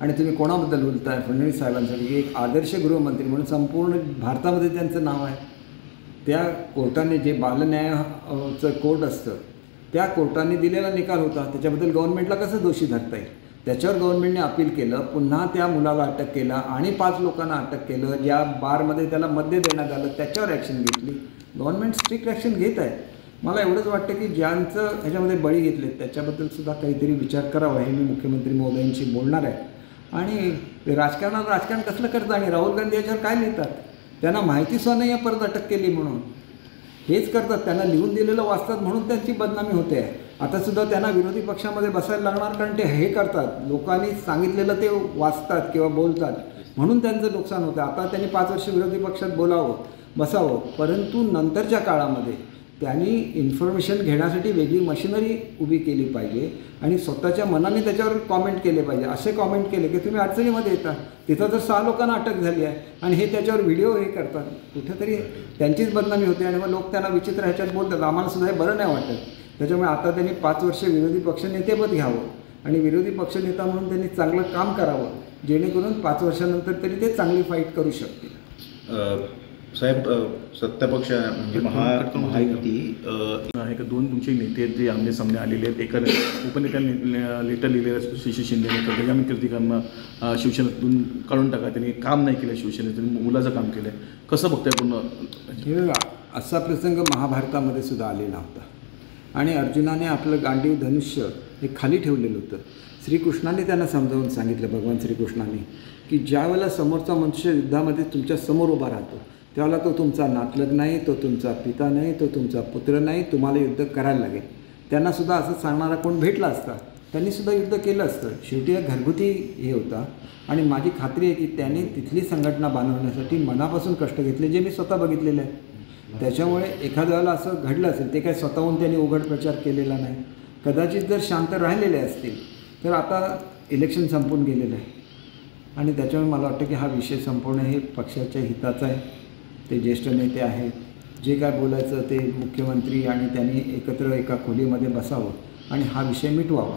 आणि तुम्ही कोणाबद्दल बोलताय? फडणवीस साहेबांसाठी की एक आदर्श गृहमंत्री म्हणून संपूर्ण भारतामध्ये त्यांचं नाव आहे. त्या कोर्टाने जे बालन्यायाचं कोर्ट असतं त्या कोर्टाने दिलेला निकाल होता, त्याच्याबद्दल गव्हर्नमेंटला कसं दोषी धरता येईल? त्याच्यावर गव्हर्नमेंटने अपील केलं, पुन्हा त्या मुलाला अटक केलं आणि 5 लोकांना अटक केलं. ज्या बारमध्ये त्याला मद्य देण्यात आलं त्याच्यावर ॲक्शन घेतली. गव्हर्नमेंट स्ट्रिक्ट ॲक्शन घेत आहे. मला एवढंच वाटतं की ज्यांचं ह्याच्यामध्ये बळी घेतले त्याच्याबद्दल सुद्धा काहीतरी विचार करावा. हे मी मुख्यमंत्री महोदयांशी बोलणार आहे. आणि राजकारण कसलं करतं आणि राहुल गांधी याच्यावर काय लिहितात? त्यांना माहितीसुद्धा नाही आहे परत अटक केली म्हणून. हेच करतात, त्यांना लिहून दिलेलं वाचतात म्हणून त्यांची बदनामी होते आहे. आतासुद्धा त्यांना विरोधी पक्षामध्ये बसायला लागणार, कारण ते हे करतात, लोकांनी सांगितलेलं ते वाचतात किंवा बोलतात म्हणून त्यांचं नुकसान होतं. आता त्यांनी 5 वर्ष विरोधी पक्षात बसावं, परंतु नंतरच्या काळामध्ये त्यांनी इन्फॉर्मेशन घेण्यासाठी वेगळी मशिनरी उभी केली पाहिजे आणि स्वतःच्या मनाने त्याच्यावर कॉमेंट केले पाहिजे. असे कॉमेंट केले की तुम्ही अडचणीमध्ये येता. तिथं तर 6 लोकांना अटक झाली आहे आणि हे त्याच्यावर व्हिडिओ हे करतात, कुठेतरी त्यांचीच बदनामी होते आणि मग लोक त्यांना विचित्र ह्याच्यात बोलतात. आम्हालासुद्धा हे बरं नाही वाटत. त्याच्यामुळे आता त्यांनी 5 वर्ष विरोधी पक्षनेतेपद घ्यावं आणि विरोधी पक्षनेता म्हणून त्यांनी चांगलं काम करावं, जेणेकरून 5 वर्षानंतर तरी ते चांगली फाईट करू शकतील. साहेब, सत्तापक्ष म्हणजे महायुती आहे का 2 तुमचे नेते जे आमने सामने आलेले आहेत. एका उपनेत्यांनी लेटर लिहिलेलं आहे श्री शिंदेने, तर गजानन कीर्तिकांना शिवसेनेतून काढून टाका, त्यांनी काम नाही केलं शिवसेनेत, त्यांनी मुलाचं काम केलं आहे. कसं बघताय पूर्ण? हे बघा, असा प्रसंग महाभारतामध्ये सुद्धा आलेला होता आणि अर्जुनाने आपलं गांडीव धनुष्य हे खाली ठेवलेलं होतं. श्रीकृष्णाने त्यांना समजावून सांगितलं, भगवान श्रीकृष्णाने, की ज्या वेळेला समोरचा मनुष्य युद्धामध्ये तुमच्या समोर उभा राहतो त्यावेळेला तो तुमचा नातलग नाही, तो तुमचा पिता नाही, तो तुमचा पुत्र नाही, तुम्हाला युद्ध करायला लागेल. त्यांनासुद्धा असं सांगणारा कोण भेटला असता त्यांनीसुद्धा युद्ध केलं असतं. शेवटी एक घरगुती हे होता आणि माझी खात्री आहे की त्यांनी तिथली संघटना बांधवण्यासाठी मनापासून कष्ट घेतले, जे मी स्वतः बघितलेले आहे. त्याच्यामुळे एखाद्या वेळेला असं घडलं असेल, ते काय स्वतःहून त्यांनी उघड प्रचार केलेला नाही. कदाचित जर शांत राहिलेले असतील तर आता इलेक्शन संपून गेलेलं आहे आणि त्याच्यामुळे मला वाटतं की हा विषय संपवणं हे पक्षाच्या हिताचं आहे. ते ज्येष्ठ नेते आहेत, जे काय बोलायचं ते मुख्यमंत्री आणि त्यांनी एकत्र एका खोलीमध्ये बसावं आणि हा विषय मिटवावा.